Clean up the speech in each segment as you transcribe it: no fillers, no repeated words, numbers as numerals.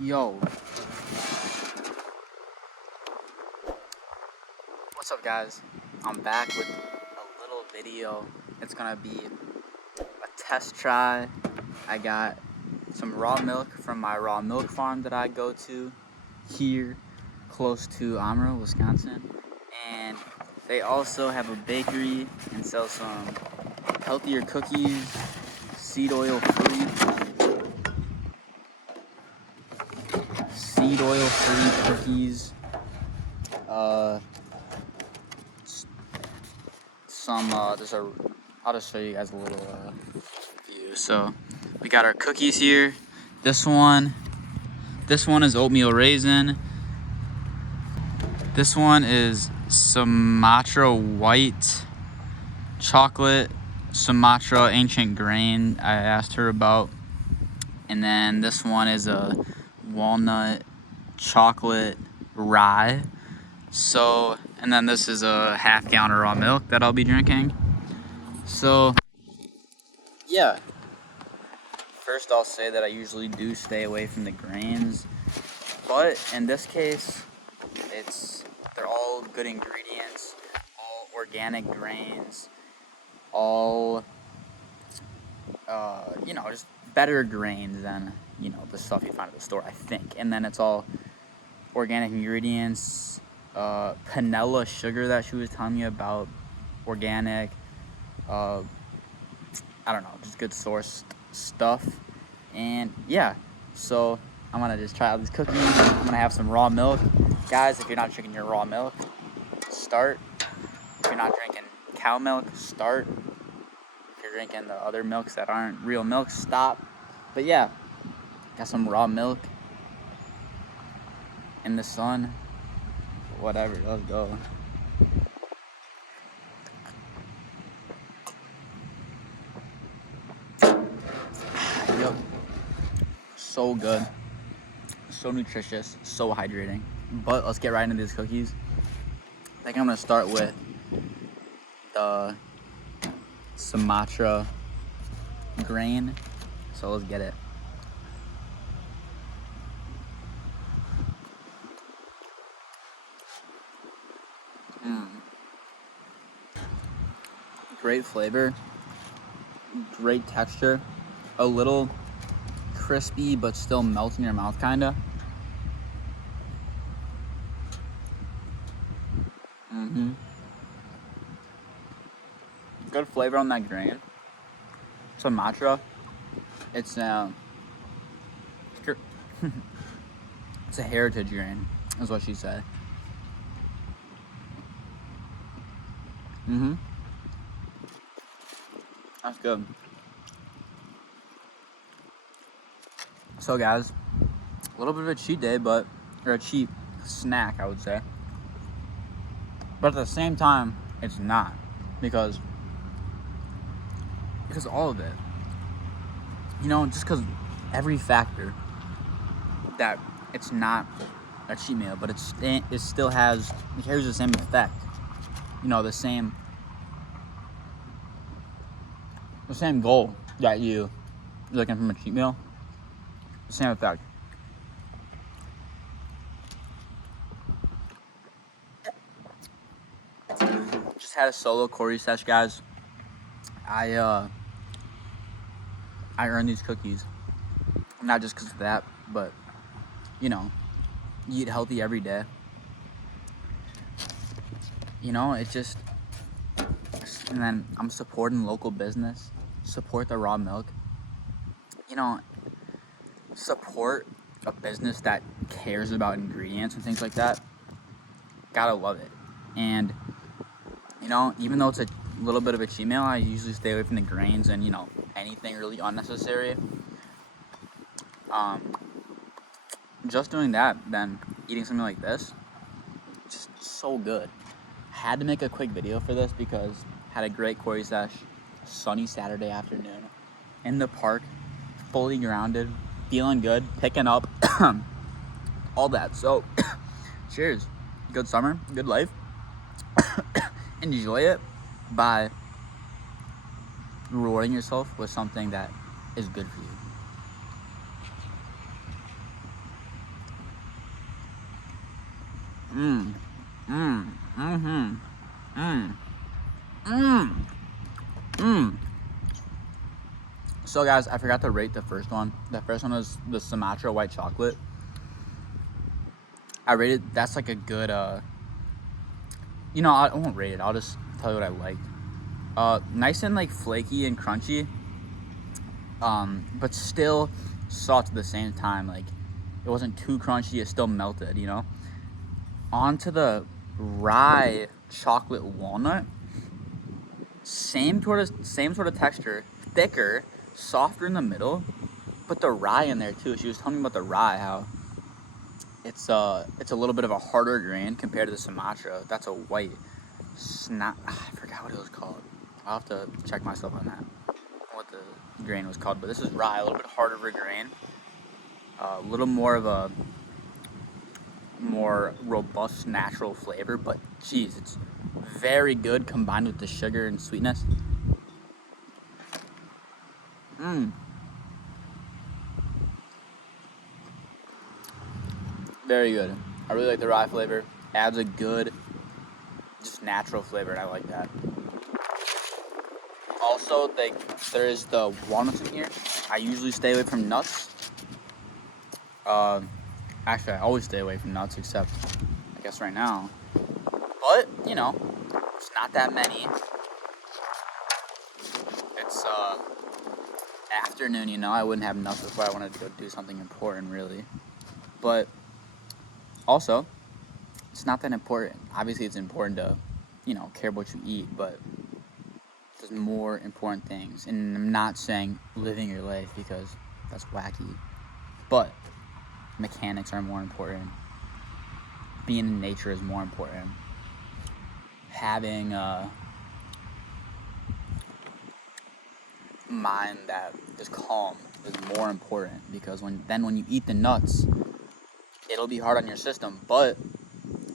Yo, what's up guys? I'm back with a little video. It's gonna be a test try. I got some raw milk from my raw milk farm that I go to here close to Amro, Wisconsin. And they also have a bakery and sell some healthier cookies, seed oil free cookies. I'll just show you guys a little view. So we got our cookies here. This one is oatmeal raisin. This one is Sumatra white chocolate, Sumatra ancient grain I asked her about. And then this one is a walnut chocolate rye. So, and then this is a half-gallon of raw milk that I'll be drinking. So, yeah. First, I'll say that I usually do stay away from the grains, but in this case, they're all good ingredients, all organic grains, all just better grains than the stuff you find at the store, I think. And then it's all organic ingredients. Panela sugar that she was telling me about, organic. I don't know, just good source stuff. And yeah, so I'm gonna just try out these cookies. I'm gonna have some raw milk. Guys, if you're not drinking your raw milk, start. If you're not drinking cow milk, start. If you're drinking the other milks that aren't real milk, stop. But yeah, got some raw milk in the sun. Whatever, let's go. Yep. So good. So nutritious. So hydrating. But let's get right into these cookies. I think I'm going to start with the Sumatra grain. So let's get it. Great flavor. Great texture. A little crispy but still melts in your mouth kinda. Good flavor on that grain. Sumatra. It's it's a heritage grain, is what she said. That's good. So guys, a little bit of a cheat day, or a cheap snack, I would say. But at the same time, it's not, because all of it, just because every factor that it's not a cheat meal, but it still carries the same effect. The same goal that you're looking from a cheat meal. The same effect. Just had a solo Corey sesh, guys. I earned these cookies, not just because of that, but you eat healthy every day. It's just, and then I'm supporting local business. Support the raw milk. Support a business that cares about ingredients and things like that. Gotta love it. And even though it's a little bit of a cheat meal, I usually stay away from the grains and anything really unnecessary. Just doing that, then eating something like this, just so good. Had to make a quick video for this because had a great Corey sesh, sunny Saturday afternoon in the park, fully grounded, feeling good, picking up all that. So cheers. Good summer, good life. Enjoy it by rewarding yourself with something that is good for you. Mmm. Mmm. Mm-hmm. Mmm. Mmm. Mmm. So guys, I forgot to rate the first one. The first one was the Sumatra white chocolate. I rated, that's like a good, you know, I won't rate it. I'll just tell you what I liked. Nice and like flaky and crunchy. But still soft at the same time. Like, it wasn't too crunchy, it still melted, you know? Onto the rye chocolate walnut. Same sort of texture, thicker, softer in the middle, but the rye in there too. She was telling me about the rye, how it's a little bit of a harder grain compared to the Sumatra. That's a white I forgot what it was called. I'll have to check myself on that, what the grain was called. But this is rye, a little bit harder of a grain, a little more of a more robust natural flavor. But geez, it's very good combined with the sugar and sweetness. Mmm. Very good. I really like the rye flavor. Adds a good, just natural flavor, and I like that. Also, there is the walnuts in here. I usually stay away from nuts. Actually, I always stay away from nuts, except I guess right now. But you know, it's not that many. It's afternoon. You know, I wouldn't have nuts before I wanted to go do something important, really. But also, it's not that important. Obviously, it's important to, you know, care what you eat, but there's more important things. And I'm not saying living your life, because that's wacky, but mechanics are more important. Being in nature is more important. Having a mind that is calm is more important, because when you eat the nuts, it'll be hard on your system, but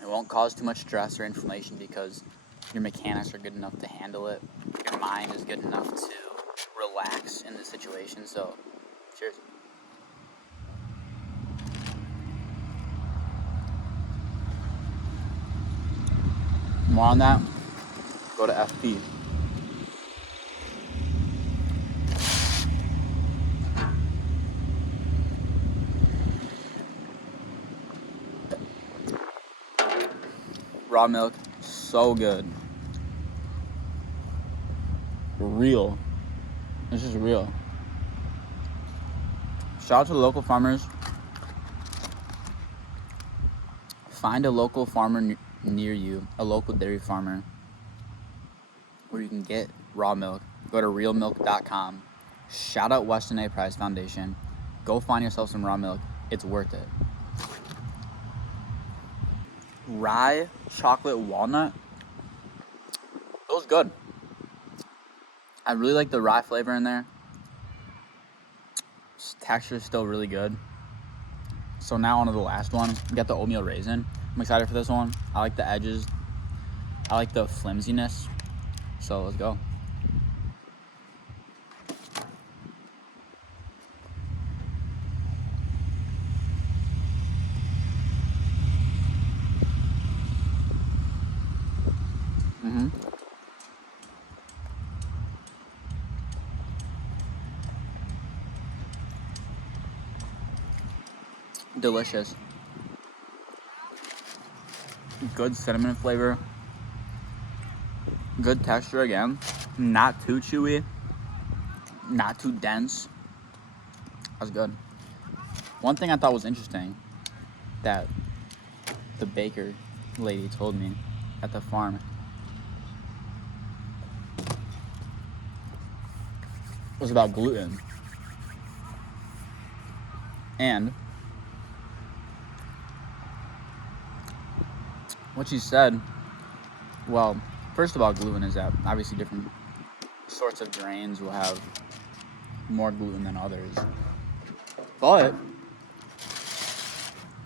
it won't cause too much stress or inflammation, because your mechanics are good enough to handle it. Your mind is good enough to relax in the situation. So, cheers. More on that, go to FP. Raw milk, so good. Real. This is real. Shout out to the local farmers. Find a local farmer near you, a local dairy farmer, where you can get raw milk. Go to realmilk.com. Shout out Weston A. Price Foundation. Go find yourself some raw milk. It's worth it. Rye chocolate walnut. It was good. I really like the rye flavor in there. Texture is still really good. So now on to the last one. We got the oatmeal raisin. I'm excited for this one. I like the edges. I like the flimsiness. So let's go. Delicious. Good cinnamon flavor. Good texture again. Not too chewy. Not too dense. That's good. One thing I thought was interesting that the baker lady told me at the farm was about gluten. And what she said, well, first of all, gluten is that obviously different sorts of grains will have more gluten than others. But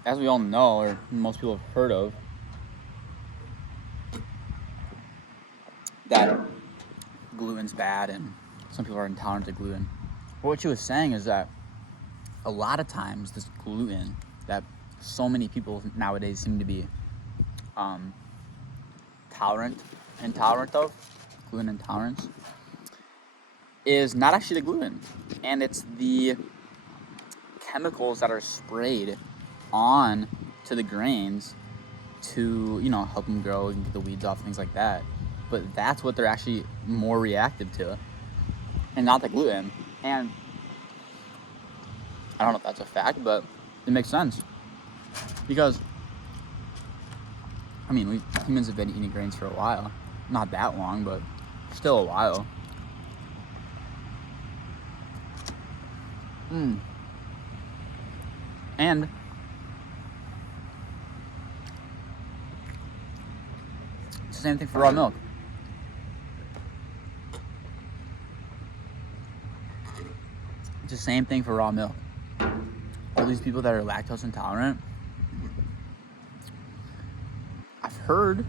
as we all know, or most people have heard of, that gluten's bad and some people are intolerant to gluten. But what she was saying is that a lot of times this gluten that so many people nowadays seem to be intolerant of, gluten intolerance, is not actually the gluten, and it's the chemicals that are sprayed on to the grains to, you know, help them grow and get the weeds off, things like that. But that's what they're actually more reactive to, and not the gluten. And I don't know if that's a fact, but it makes sense. Because, I mean, humans have been eating grains for a while. Not that long, but still a while. And it's the same thing for raw milk. It's the same thing for raw milk. All these people that are lactose intolerant, I've heard,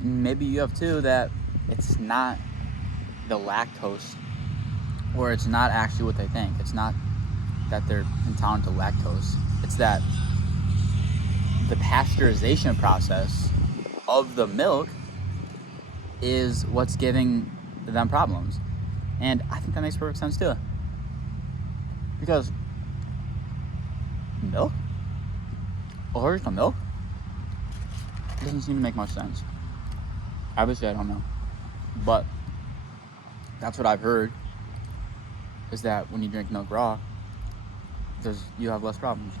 and maybe you have too, that it's not the lactose, or it's not actually what they think. It's not that they're intolerant to lactose. It's that the pasteurization process of the milk is what's giving them problems. And I think that makes perfect sense too. Because milk? Allergic to milk? Doesn't seem to make much sense. Obviously, I don't know. But that's what I've heard, is that when you drink milk raw, you have less problems.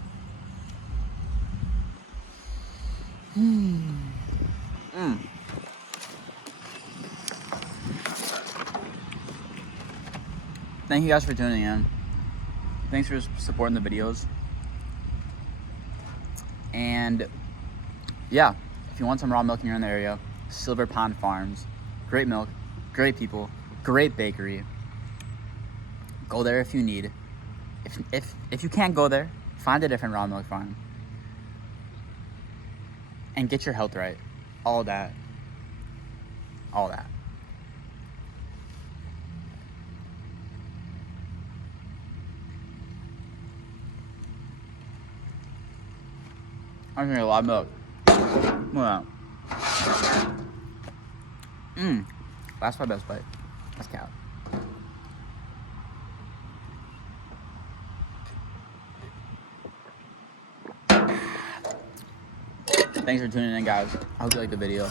Thank you guys for tuning in. Thanks for supporting the videos. And yeah, if you want some raw milk and you're in the area, Silver Pond Farms. Great milk, great people, great bakery. Go there if you need. If you can't go there, find a different raw milk farm. And get your health right. All that. All that. I'm drinking a lot of milk. Look at that. That's my best bite. That's cow. Thanks for tuning in, guys. I hope you liked the video.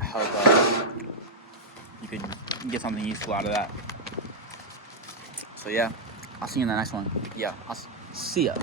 I hope you could get something useful out of that. So yeah, I'll see you in the next one. Yeah, I'll see ya.